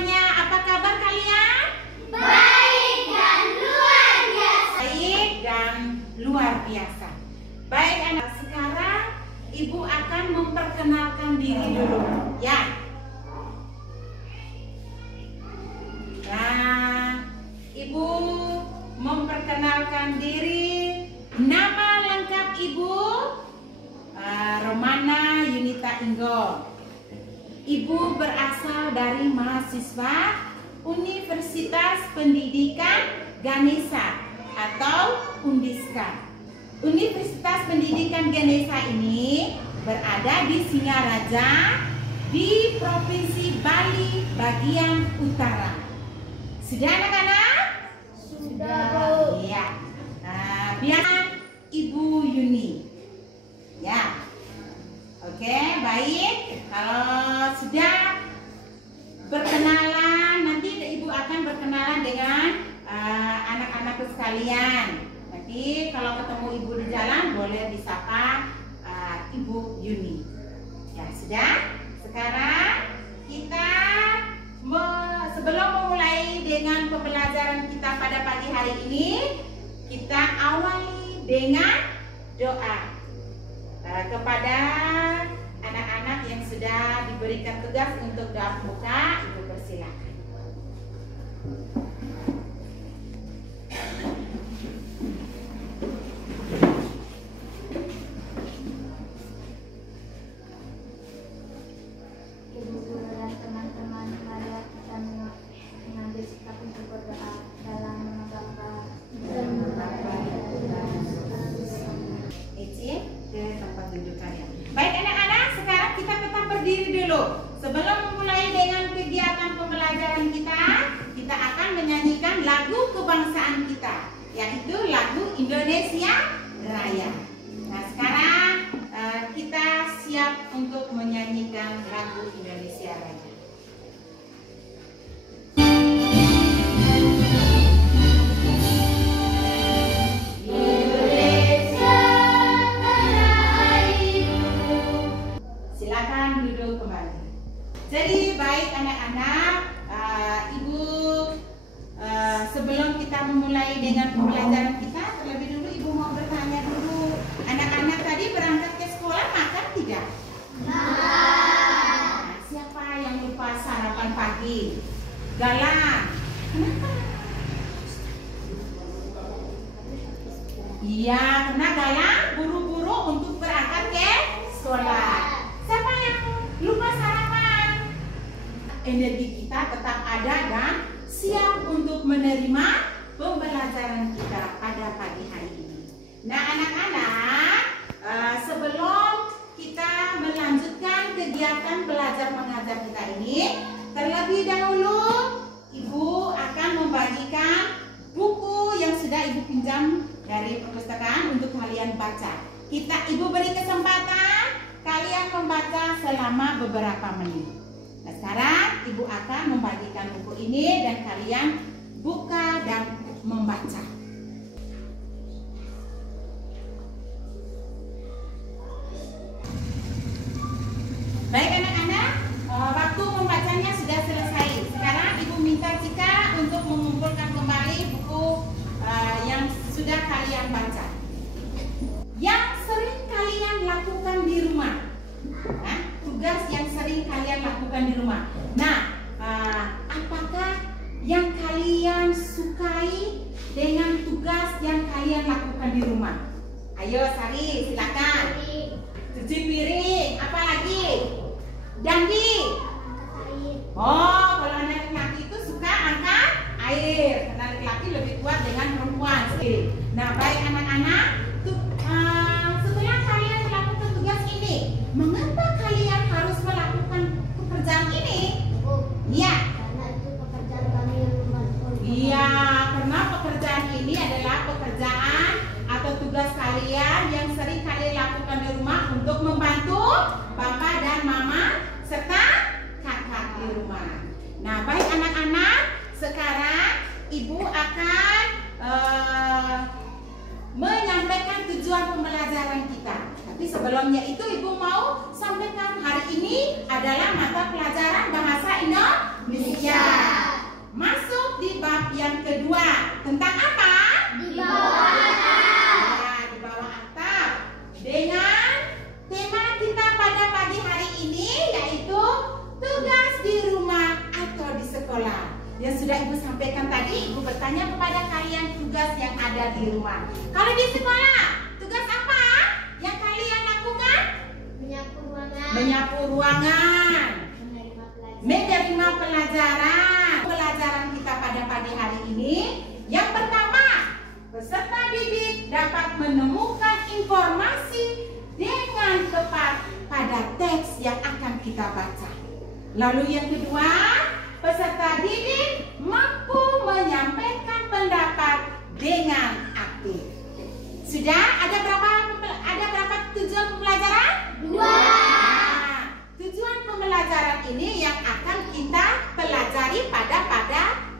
semuanya, apa kabar kalian? Baik dan luar biasa. Baik dan luar biasa. Baik anak, sekarang Ibu akan memperkenalkan diri dulu, ya. Nah, Ibu memperkenalkan diri. Nama lengkap Ibu Romana Yunita Inggo. Ibu berasal dari mahasiswa Universitas Pendidikan Ganesha atau Undiska. Universitas Pendidikan Ganesha ini berada di Singaraja di Provinsi Bali bagian utara. Sudah anak-anak? Sudah, Bu. Iya. Nah, biar Ibu Yuni. Ya. Oke, baik. Kalau sudah berkenalan, nanti Ibu akan berkenalan dengan anak-anakku sekalian. Nanti kalau ketemu Ibu di jalan boleh disapa Ibu Yuni. Ya, sudah. Sekarang kita sebelum memulai dengan pembelajaran kita pada pagi hari ini, kita awali dengan doa kepada anak-anak yang sudah diberikan tugas untuk doa pembuka. Ibu persilakan. Ibu dan teman-teman, mari kita mengambil sikap untuk berdoa dalam nama Bapa dan Eci ke tempat duduk kalian. Baik anak-anak, sekarang kita tetap berdiri dulu. Sebelum memulai dengan kegiatan pembelajaran kita, kita akan menyanyikan lagu kebangsaan kita, yaitu lagu Indonesia Raya. Nah, sekarang kita siap untuk menyanyikan lagu Indonesia Raya. Silakan duduk kembali. Jadi baik anak-anak, Ibu sebelum kita memulai dengan pembelajaran kita, terlebih dulu Ibu mau bertanya dulu, anak-anak tadi berangkat ke sekolah makan tidak? Nah, siapa yang lupa sarapan pagi? Galang. Kenapa? Iya, karena Galang buru-buru untuk berangkat ke sekolah. Siapa yang lupa sarapan? Energi kita tetap ada dan siap untuk menerima pembelajaran kita pada pagi hari ini. Nah anak-anak, sebelum kita melanjutkan kegiatan belajar mengajar kita ini, terlebih dahulu Ibu akan membagikan buku yang sudah Ibu pinjam dari perpustakaan untuk kalian baca. Ibu beri kesempatan kalian membaca selama beberapa menit. Nah, sekarang Ibu akan membagikan buku ini dan kalian buka dan membaca. Baik anak-anak, waktu membacanya sudah selesai. Sekarang Ibu minta Cika untuk mengumpulkan kembali buku yang sudah kalian baca. Yang sering kalian lakukan di rumah. Nah, tugas yang sering kalian lakukan di rumah. Nah, apakah yang kalian sukai dengan tugas yang kalian lakukan di rumah? Ayo Sari, silakan. Cuci piring, apa lagi? Dandi. Oh, kalau anak laki itu suka angkat air. Karena laki-laki lebih kuat dengan perempuan sendiri. Nah, baik anak-anak, setelah kalian melakukan tugas ini, mengapa kalian harus melakukan pekerjaan ini? Iya. Karena itu pekerjaan kami rumah. Iya, karena pekerjaan ini adalah pekerjaan atau tugas kalian yang sering kalian lakukan di rumah untuk membantu Bapak dan Mama serta kakak di rumah. Nah, baik anak-anak, sekarang Ibu akan menyampaikan tujuan pembelajaran kita. Tapi sebelumnya itu Ibu mau sampaikan hari ini adalah mata pelajaran bahasa Indonesia. kedua, tentang apa? Di bawah atap. Nah, di bawah atap. Dengan tema kita pada pagi hari ini yaitu tugas di rumah atau di sekolah. Yang sudah Ibu sampaikan tadi, Ibu bertanya kepada kalian tugas yang ada di rumah. Kalau di sekolah, tugas apa yang kalian lakukan? Menyapu ruangan. Menyapu ruangan, menerima pelajaran. Pelajaran kita pada pagi hari ini, yang pertama, peserta didik dapat menemukan informasi dengan tepat pada teks yang akan kita baca. Lalu yang kedua, peserta didik mampu menyampaikan pendapat dengan aktif. Sudah ada berapa tujuan pembelajaran? 2. Nah, tujuan pembelajaran ini yang akan kita pelajari pada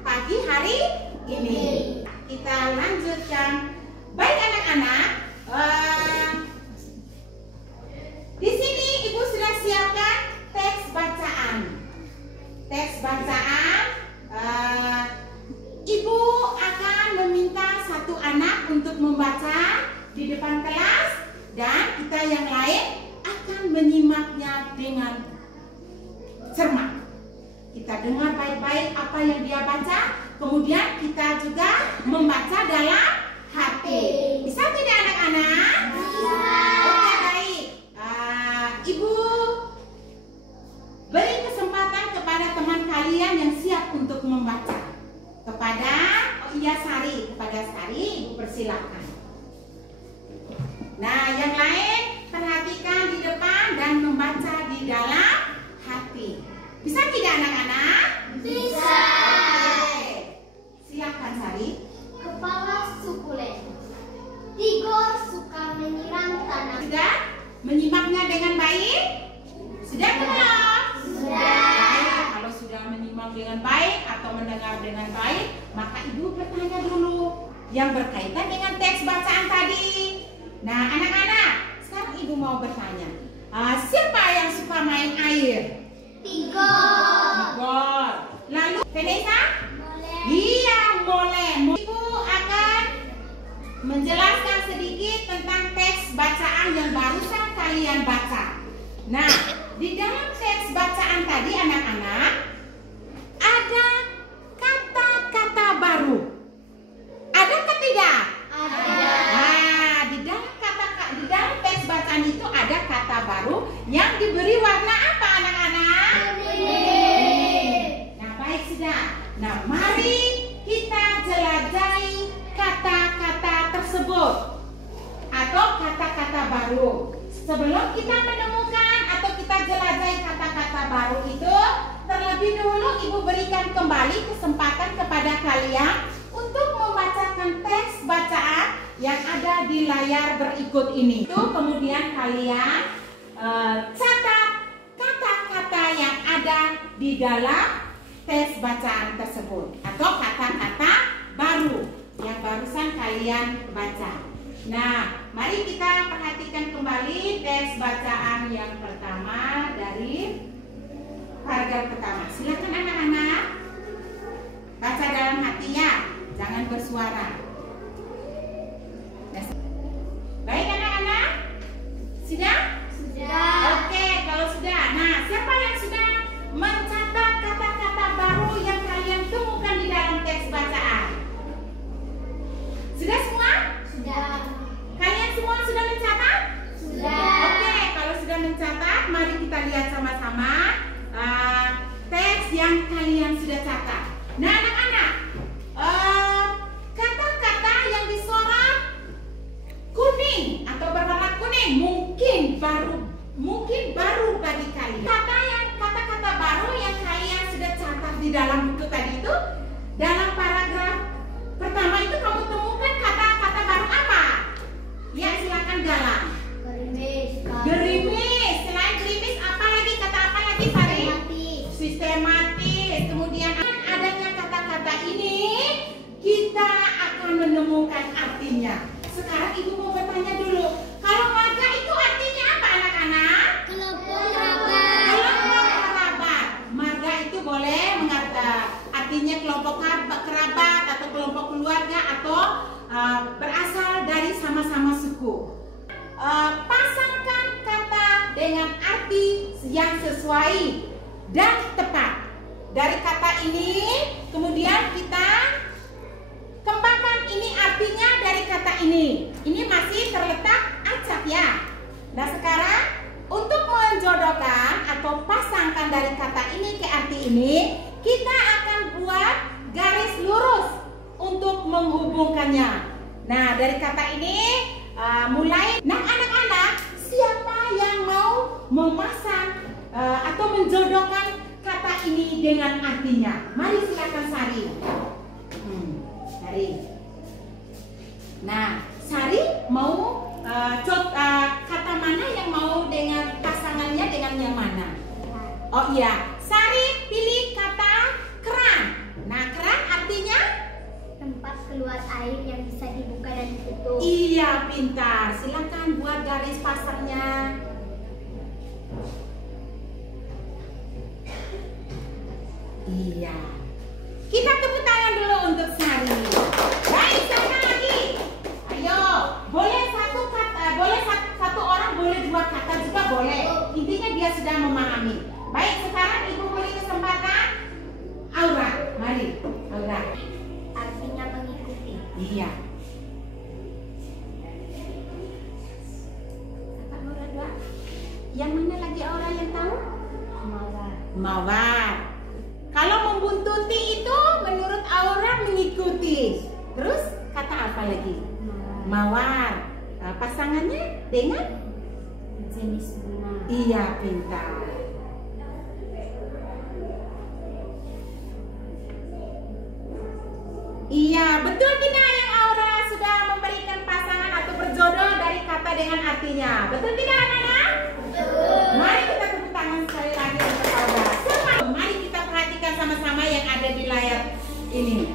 pagi hari ini. Kita lanjutkan. Baik anak-anak, di sini Ibu sudah siapkan teks bacaan. Teks bacaan, Ibu akan meminta satu anak untuk membaca di depan kelas dan kita yang lain akan menyimaknya dengan cermat. Kita dengar baik-baik apa yang dia baca, kemudian kita juga membaca dalam hati. Bisa tidak anak-anak? Bisa. Oke, baik. Ibu beri kesempatan kepada teman kalian yang siap untuk membaca. Kepada Sari, Ibu persilakan. Nah, yang lain perhatikan di depan dan membaca di dalam hati. Bisa tidak anak-anak? Bisa. Oke. Silakan Sari. Kepala sukulen. Tigor suka menyiram tanah. Sudah menyimaknya dengan baik? Sudah belum? Sudah. Baik, kalau sudah menyimak dengan baik atau mendengar dengan baik, maka Ibu bertanya dulu yang berkaitan dengan teks bacaan tadi. Nah, anak-anak, sekarang Ibu mau bertanya, siapa yang suka main air? Tigor. Tigor. Lalu, Vanessa? Boleh. Iya, boleh. Ibu akan menjelaskan sedikit tentang teks bacaan yang barusan kalian baca. Nah, di dalam teks bacaan tadi anak-anak ada kata-kata baru. Adakah tidak? Ada. Nah, di dalam teks bacaan itu ada kata baru yang diberi warna apa anak-anak? Kuning. Nah, baik sudah. Nah, mari kita jelajahi kata-kata tersebut atau kata-kata baru. Sebelum kita menemukan atau kita jelajahi kata-kata baru itu, terlebih dahulu Ibu berikan kembali kesempatan kepada kalian untuk membacakan teks bacaan yang ada di layar berikut ini. Itu kemudian kalian catat kata-kata yang ada di dalam teks bacaan tersebut atau kata-kata baru yang barusan kalian baca. Nah, mari kita perhatikan kembali teks bacaan yang pertama dari paragraf pertama. Silakan anak-anak baca dalam hati ya, jangan bersuara. Baik anak-anak, sudah? Sudah. Oke, kalau sudah. Nah, siapa yang sudah mencatat kata-kata baru yang kalian temukan di dalam teks bacaan? Sudah semua? Sudah. Kalian semua sudah mencatat? Sudah. Oke, kalau sudah mencatat, mari kita lihat sama-sama teks yang kalian sudah catat. Nah, anak-anak, kata-kata yang disorot kuning atau berwarna kuning mungkin baru bagi kalian. Kata-kata baru yang kalian sudah catat di dalam buku tadi itu, dalam paragraf pertama itu kamu temukan kata-kata baru apa? Ya, silakan Galang. Gerimis. Gerimis. Selain gerimis, apa lagi? Kata apa lagi, Sari? Sistematis. Sistematis. Kemudian adanya kata-kata ini, kita akan menemukan artinya. Sekarang Ibu mau bertanya dulu, kalau marga itu artinya apa anak-anak? Kelompok kerabat. Kelompok kerabat. Marga itu boleh artinya kelompok kerabat atau kelompok keluarga atau berasal dari sama-sama suku. Pasangkan kata dengan arti yang sesuai dan tepat. Dari kata ini, kemudian kita kembangkan ini artinya dari kata ini. Ini masih terletak acak ya. Nah sekarang untuk menjodohkan atau pasangkan dari kata ini ke arti ini, kita akan buat garis lurus untuk menghubungkannya. Nah dari kata ini mulai. Nah anak-anak, siapa yang mau memasang atau menjodohkan kata ini dengan artinya? Mari silakan Sari. Sari. Nah Sari mau kata mana yang mau dengan pasangannya dengan yang mana? Oh iya, Sari pilih kata keran. Nah keran artinya Tempat keluar air yang bisa dibuka dan ditutup. iya, pintar. Silakan buat garis pasangnya. Iya. Kita tepuk tangan dulu untuk Sari. Baik, siapa lagi? Ayo, boleh satu orang, boleh dua kata juga boleh. Intinya dia sudah memahami. Baik, sekarang Ibu beri kesempatan Aura. Mari, Aura. Artinya mengikuti. Iya. Yang mana lagi Aura yang tahu? Mawar. Mawar. Kalau membuntuti itu menurut Aura mengikuti. Terus kata apa lagi? Mawar. Pasangannya dengan Jenis bunga. iya, pintar. Iya, betul tidak yang Aura sudah memberikan pasangan atau berjodoh dari kata dengan artinya? Betul tidak anak-anak? Betul. Mari kita tepuk tangan sekali lagi untuk Aura. Mari kita perhatikan sama-sama yang ada di layar ini.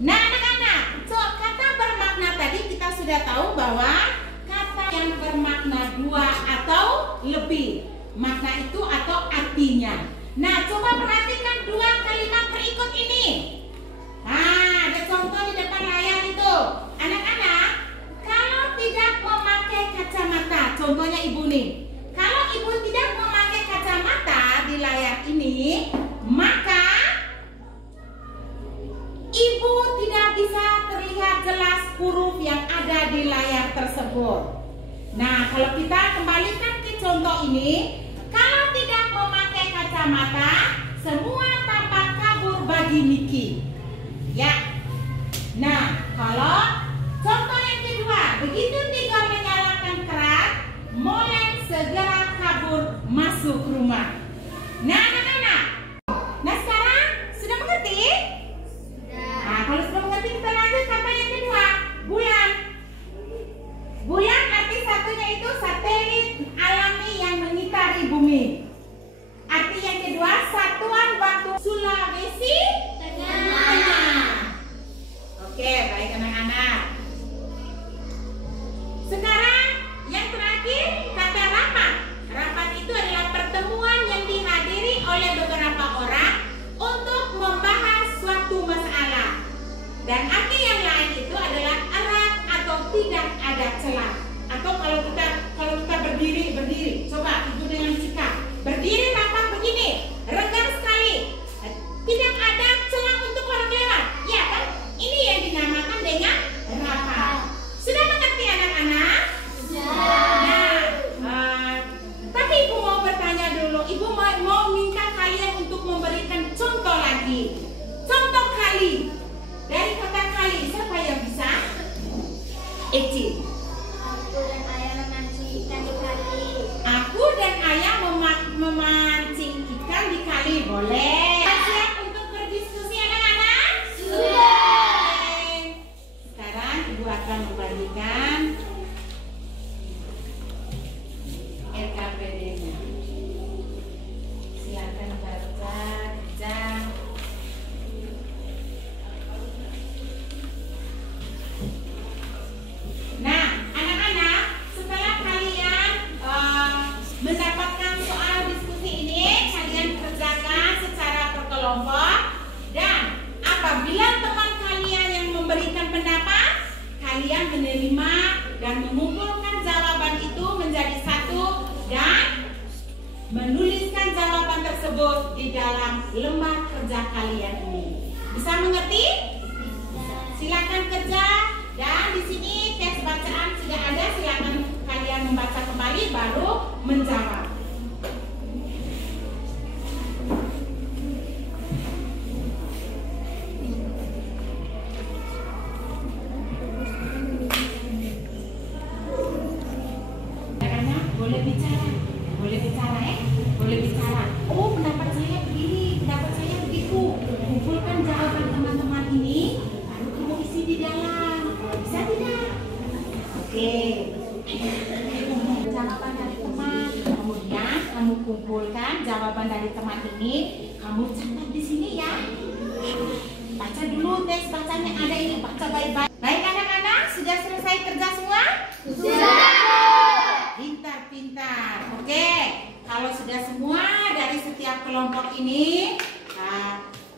Nah anak-anak, kata bermakna tadi kita sudah tahu bahwa kata yang bermakna dua atau lebih, makna itu atau artinya. Nah coba perhatikan dua kalimat berikut ini. Nah ada contoh di depan layar itu. Anak-anak, kalau tidak memakai kacamata, contohnya ibu nih. Kalau ibu tidak memakai kacamata di layar ini, maka ibu tidak bisa terlihat jelas huruf yang ada di layar tersebut. Nah, kalau kita kembalikan ke contoh ini, kalau tidak memakai kacamata, semua tampak kabur bagi Niki. Ya. Nah, kalau contoh yang kedua, begitu Tigor menyalakan keran, Molen segera kabur masuk rumah. Nah, anak-anak. Nah, sekarang sudah mengerti? Nah, kalau sudah mengerti kita lanjut kata yang kedua, bulan. Bulan arti satunya itu satelit alami yang mengitari bumi. Arti yang kedua, satuan waktu Sulawesi Tengah. Oke, baik anak-anak. Sekarang yang terakhir, kata rapat. Rapat itu adalah pertemuan yang dihadiri oleh beberapa orang untuk membahas suatu masalah. Dan arti yang lain itu adalah erat atau tidak ada celah. Atau kalau kita berdiri, coba ibu dengan sikap berdiri rapat begini, renggang sekali, tidak ada celah untuk orang lewat, ya kan? Ini yang dinamakan dengan rapat. Sudah mengerti anak-anak? Nah, tapi ibu mau bertanya dulu, ibu mau minta kalian untuk memberikan contoh lagi. Contoh kali. Dari kata kali, siapa yang bisa? Eci. Aku dan ayah memancing ikan di kali. Aku dan ayah memancing ikan di kali. Boleh. Siap untuk berdiskusi anak-anak? Sudah. Sekarang ibu akan membagikan RKPD-nya. Silakan baca. Nah, anak-anak, setelah kalian mendapatkan soal diskusi ini, kalian kerjakan secara berkelompok dan di dalam lembar kerja kalian ini. Bisa mengerti? Silakan kerja, dan di sini tes bacaan sudah ada. Silakan kalian membaca kembali baru menjawab. Boleh bicara ya? Boleh bicara. Oh, pendapat saya begini, pendapat saya begitu. Kumpulkan jawaban teman-teman ini, lalu kamu isi di dalam. Bisa tidak? Oke. Jawaban dari teman, kemudian kamu kumpulkan jawaban dari teman ini, kamu catat di sini ya. Baca dulu tes bacanya ada ini, baca baik-baik. Baik anak-anak, sudah selesai kerja semua? Sudah. Pintar-pintar. Oke, kalau sudah semua dari setiap kelompok ini,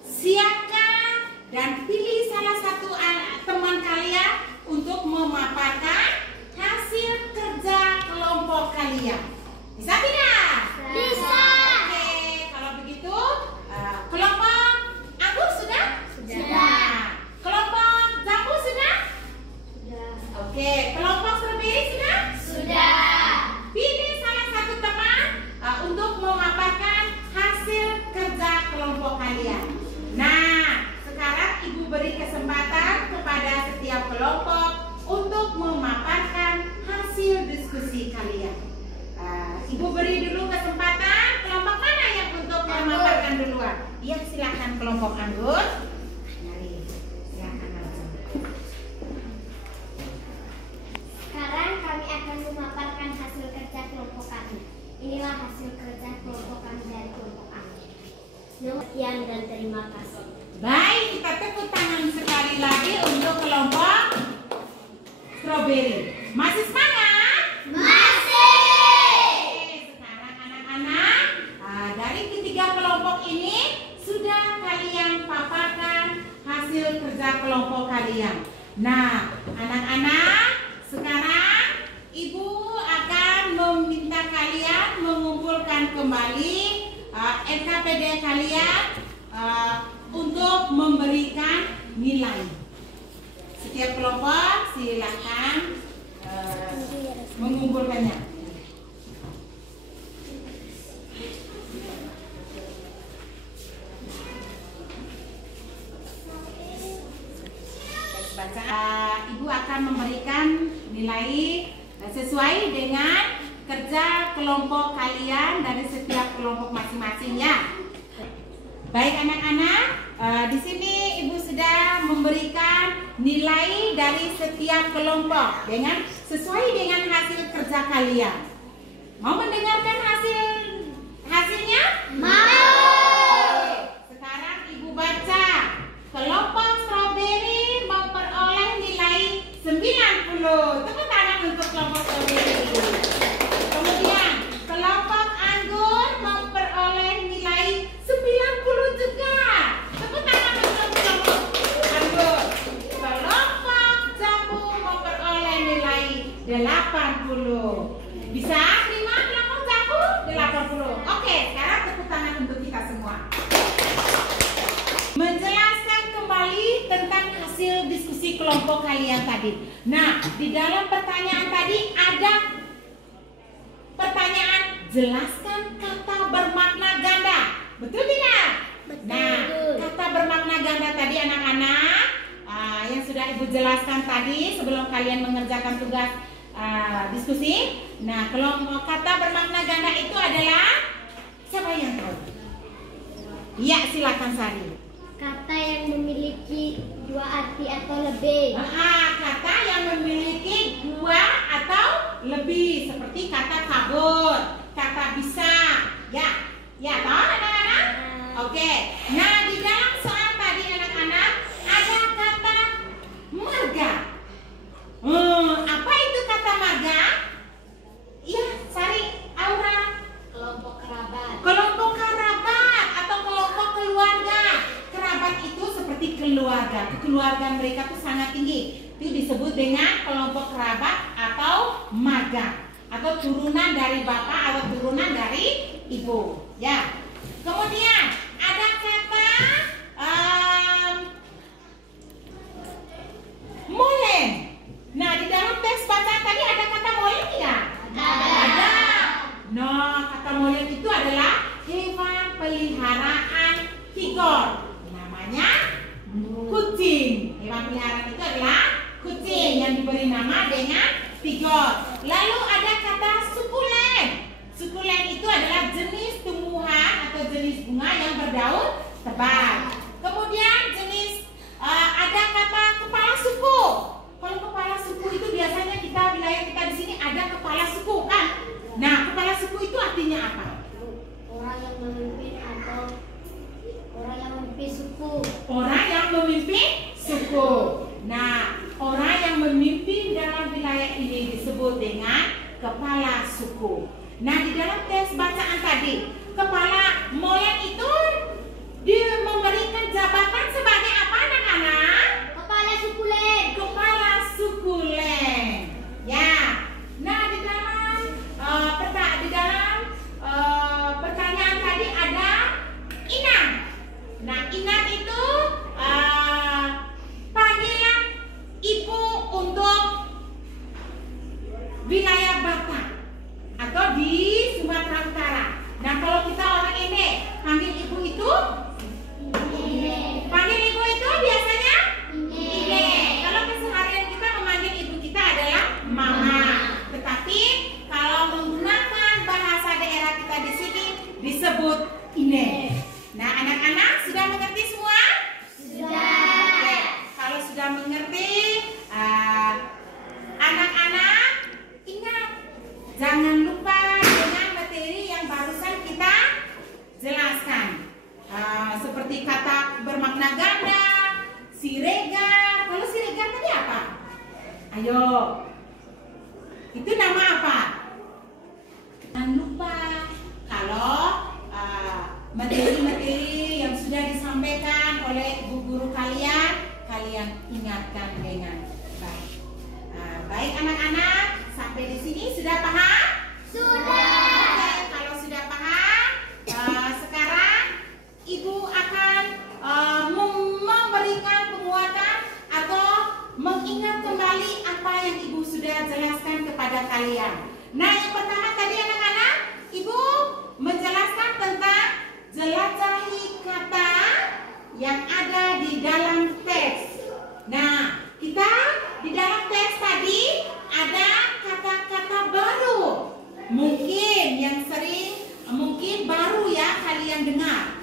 siapkan dan pilih salah satu teman kalian untuk memaparkan hasil kerja kelompok kalian. Bisa tidak? Bisa. Oke, kalau begitu kelompok anggur sudah? Sudah. Kelompok jambu sudah? Sudah. Oke, kelompok strawberry sudah? Sudah. Pilih salah satu teman untuk memaparkan hasil kerja kelompok kalian. Nah, sekarang Ibu beri kesempatan kepada setiap kelompok untuk memaparkan hasil diskusi kalian. Ibu beri dulu kesempatan. Kelompok mana yang untuk memaparkan duluan? Ya, silakan kelompok anggur. Sekarang kami akan memaparkan hasil kerja kelompok kami. Inilah hasil kerja kelompok kami dari kelompok kami. Sekian dan terima kasih. Baik, kita tepuk tangan sekali lagi untuk kelompok strawberry. Masih semangat? Masih. Sekarang anak-anak, dari ketiga kelompok ini sudah kalian paparkan hasil kerja kelompok kalian. Nah, anak-anak, sekarang Ibu akan meminta kalian mengumpulkan kembali NKPD kalian untuk memberikan nilai. Setiap kelompok silakan mengumpulkannya. Ibu akan memberikan nilai sesuai dengan kerja kelompok kalian dari setiap kelompok masing-masing ya. Baik anak-anak, di sini Ibu sudah memberikan nilai dari setiap kelompok dengan sesuai dengan hasil kerja kalian. Mau mendengarkan hasilnya? Mau. Sekarang Ibu baca. Kelompok strawberry memperoleh nilai 90. Tepuk tangan untuk kelompok strawberry. Kemudian kelompok anggur memperoleh nilai 90 juga. Tepuk tangan untuk kelompok anggur. Kelompok jambu memperoleh nilai 80. Bisa terima kelompok jambu? 80. Oke, sekarang tepuk tangan untuk kita semua. Menjelaskan kembali tentang hasil diskusi kelompok kalian tadi. Nah, di dalam pertanyaan tadi ada pertanyaan jelaskan kata bermakna ganda. Betul tidak? Betul. Nah, kata bermakna ganda tadi anak-anak yang sudah Ibu jelaskan tadi sebelum kalian mengerjakan tugas diskusi. Nah, kelompok kata bermakna ganda itu adalah siapa yang tahu? Iya, silakan Sari. Kata yang memiliki dua arti atau lebih. Kata yang memiliki dua atau lebih, seperti kata kabur, kata bisa, ya toh anak-anak? Oke. Nah, di dalam soal tadi anak-anak ada kata marga. Apa itu kata marga? Iya, Sari, Aura. Kelompok kerabat. Kelompok kerabat atau kelompok keluarga. Kerabat itu seperti keluarga. Keluarga mereka tuh sangat tinggi. Itu disebut dengan kelompok kerabat atau marga, atau turunan dari bapak atau turunan dari ibu. Ya. Kemudian ada kata molen. Nah, di dalam teks bacaan tadi ada kata molen tidak? Ada. Nah, kata molen itu adalah hewan peliharaan Tigor. Namanya kucing. Hewan peliharaan itu adalah kucing yang diberi nama dengan Tigor. Lalu ada kata sukulen. Sukulen itu adalah jenis tumbuhan atau jenis bunga yang berdaun tebal. Kemudian jenis ada kata kepala suku. Kalau kepala suku itu biasanya wilayah kita di sini ada kepala suku kan? Nah, kepala suku itu artinya apa? Orang yang memimpin atau orang yang memimpin suku. Orang yang memimpin suku. Nah, orang yang memimpin dalam wilayah ini disebut dengan kepala suku. Nah, di dalam teks bacaan tadi, kepala molen itu memberikan jabatan sebagai apa, anak-anak? Kepala sukulen. Kepala sukulen. Ya. Nah, di dalam pertanyaan tadi ada inang. Nah, inang itu panggilan ibu untuk wilayah Batak atau di Sumatera Utara. Nah, kalau kita orang ini panggil ibu itu biasanya Ine. Kalau keseharian kita memanggil ibu kita adalah mama. Tetapi kalau menggunakan bahasa daerah kita di sini disebut Ine. Nah, anak-anak sudah mengerti semua? Sudah. Oke. Kalau sudah mengerti, anak-anak ingat, jangan lupa dengan materi yang barusan kita jelaskan. Seperti kata bermakna ganda, siregar. Kalau siregar tadi apa? Ayo, itu nama apa? Jangan lupa kalau materi-materi yang sudah disampaikan oleh ibu guru kalian ingatkan dengan baik. Baik anak-anak, sampai di sini sudah paham? Sudah. Oke, kalau sudah paham, sekarang ibu akan memberikan penguatan atau mengingat kembali apa yang ibu sudah jelaskan kepada kalian. Nah, yang pertama tadi anak-anak, ibu menjelaskan tentang jelajahi kata yang ada di dalam teks. Nah, kita di dalam teks tadi ada kata-kata baru. Mungkin baru ya kalian dengar.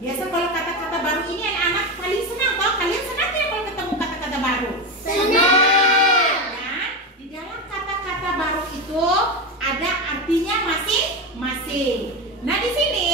Biasa kalau kata-kata baru ini anak-anak paling senang. Kalian senang ya kalau ketemu kata-kata baru? Senang. Nah, di dalam kata-kata baru itu ada artinya masing-masing. Nah, di sini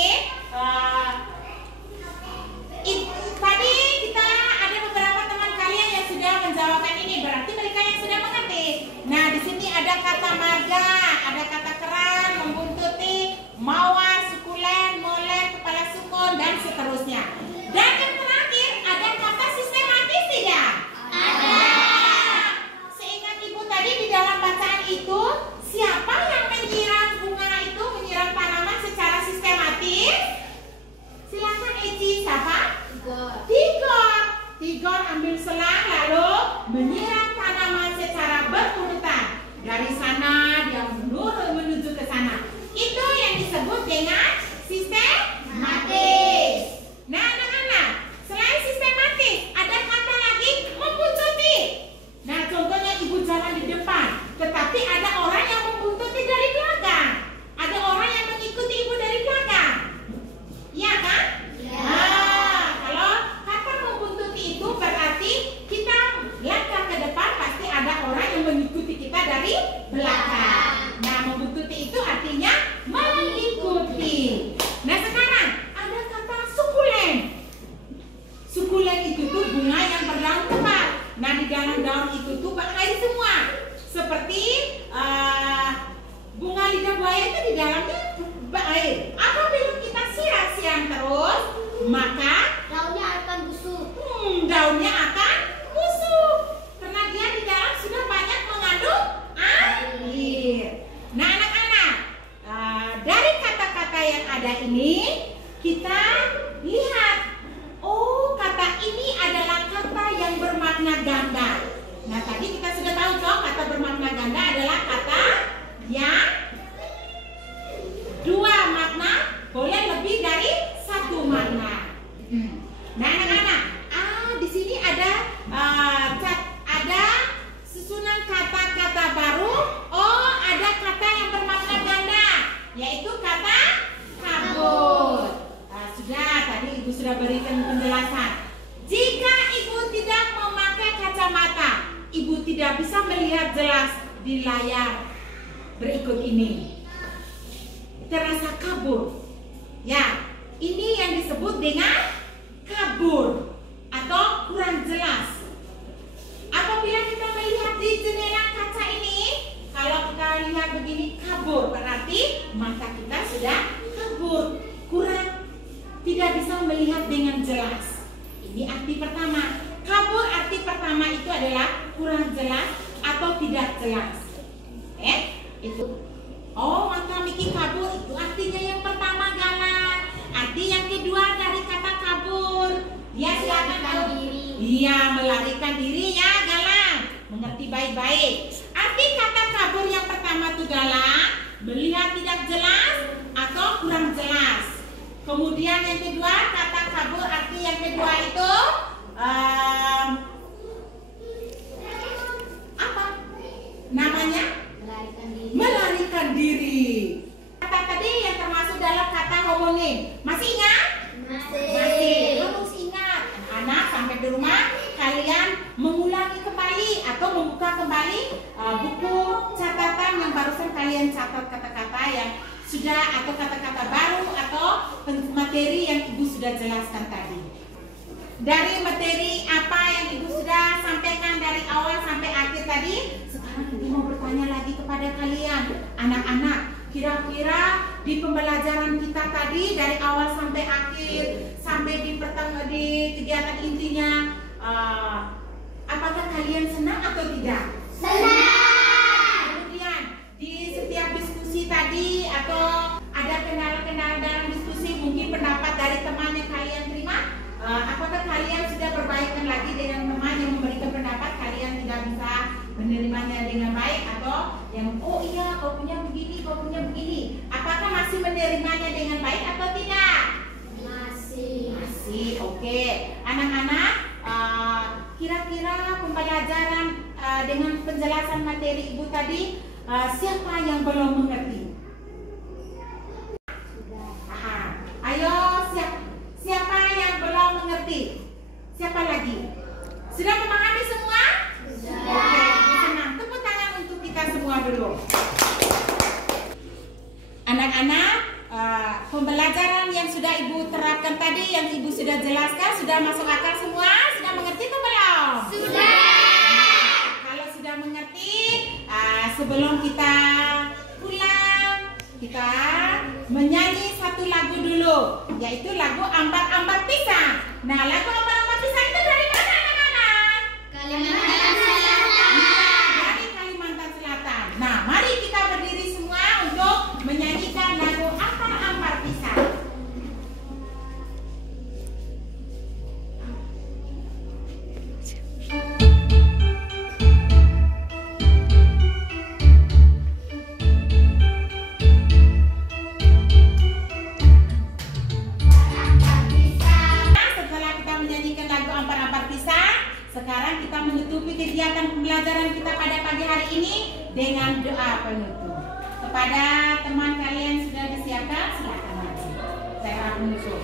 tadi kita ada beberapa teman kalian yang sudah menjawabkan ini, berarti mereka yang sudah mengerti. Nah, di sini ada kata marga, ada kata keran, membuntuti, mawar, sukulen, molen, kepala sukun, dan seterusnya. Dan yang terakhir ada kata sistematis tidak? Ada. Seingat ibu tadi di dalam bacaan itu, siapa yang menyiram bunga itu, menyiram tanaman secara sistematis? Silakan Eci, siapa? Tigor ambil selang lalu menyiram tanaman secara berurutan. Dari sana dia menuju ke sana. Itu yang disebut dengan sistematis. Nah, anak-anak, selain sistematis, ada kata lagi membuntuti. Nah, contohnya ibu jalan di depan, tetapi ada orang yang membuntuti dari belakang. Ada orang yang mengikuti ibu dari belakang. Iya kan? Ya. Nah, kalau kata membuntuti itu berarti kita langkah ke depan pasti ada orang yang mengikuti kita dari belakang. Nah, membuntuti itu artinya mengikuti. Nah, sekarang ada kata sukulen. Sukulen itu tuh bunga yang berdaun tebal. Nah, di dalam daun itu tuh berair semua. Seperti bunga lidah buaya itu di dalamnya berair. Apabila kita siram terus, maka Daunnya akan busuk. daunnya akan busuk karena dia di dalam sudah banyak mengandung air. Nah, anak-anak, dari kata-kata yang ada ini Nah, anak-anak, di sini ada susunan kata-kata baru. Oh, ada kata yang bermakna ganda, yaitu kata kabur. Sudah, tadi Ibu sudah berikan penjelasan. Jika Ibu tidak memakai kacamata, Ibu tidak bisa melihat jelas di layar berikut ini. Terasa kabur. Ya, ini yang disebut dengan kabur atau kurang jelas. Apabila kita melihat di jendela kaca ini, kalau kita lihat begini kabur, berarti mata kita sudah kabur, kurang, tidak bisa melihat dengan jelas. Ini arti pertama. Kabur arti pertama itu adalah kurang jelas atau tidak jelas. Itu. Oh, mata Miki kabur, itu artinya yang pertama, Galang. Arti yang kedua dari kata kabur, ya silakan. Iya, melarikan diri ya, Galang. Mengerti baik-baik. Arti kata kabur yang pertama itu, Galang, melihat tidak jelas atau kurang jelas. Kemudian yang kedua, kata kabur arti yang kedua itu apa? Namanya? Melarikan diri. Kata tadi yang termasuk dalam kata homonim. Masih ingat? Masih. Harus ingat. Anak sampai di rumah kalian mengulangi kembali atau membuka kembali buku catatan yang barusan kalian catat kata-kata yang sudah atau kata-kata baru atau materi yang Ibu sudah jelaskan tadi. Dari materi apa yang Ibu sudah sampaikan dari awal sampai akhir tadi, sekarang Ibu mau bertanya lagi kepada kalian, anak-anak. Kira-kira di pembelajaran kita tadi dari awal sampai akhir, sampai di kegiatan intinya, apakah kalian senang atau tidak? Senang. Kemudian di setiap diskusi tadi atau ada kendala-kendala dalam diskusi, mungkin pendapat dari teman yang kalian terima, apakah kalian sudah perbaikan lagi dengan teman yang memberikan pendapat kalian tidak bisa menerimanya dengan baik, atau yang oh iya kau punya begini, kau punya begini, apakah masih menerimanya dengan baik atau tidak? Masih. Oke. Anak-anak, kira-kira pembelajaran dengan penjelasan materi Ibu tadi, siapa yang belum mengerti? Ayo, siapa yang belum mengerti? Siapa lagi? Sudah memahami semua? Sudah. Oke, senang. Tepuk tangan untuk kita semua dulu. Anak-anak, pembelajaran yang sudah Ibu terapkan tadi, yang Ibu sudah jelaskan, sudah masuk akal semua? Sudah mengerti atau belum? Sudah. Kalau sudah mengerti, sebelum kita pulang, kita menyanyi satu lagu dulu, yaitu lagu Ampat-Ampat Pisang. Nah, lagu Ampat-Ampat Pisang itu dari mana, anak-anak? Kalimantan Selatan. Dari Kalimantan Selatan. Nah, mari kita berdiri semua untuk menyanyikan lagu Ampat-Ampat Pisang. Sekarang kita menutupi kegiatan pembelajaran kita pada pagi hari ini dengan doa penutup. Kepada teman kalian sudah disiapkan, silakan maju. Saya akan menutup.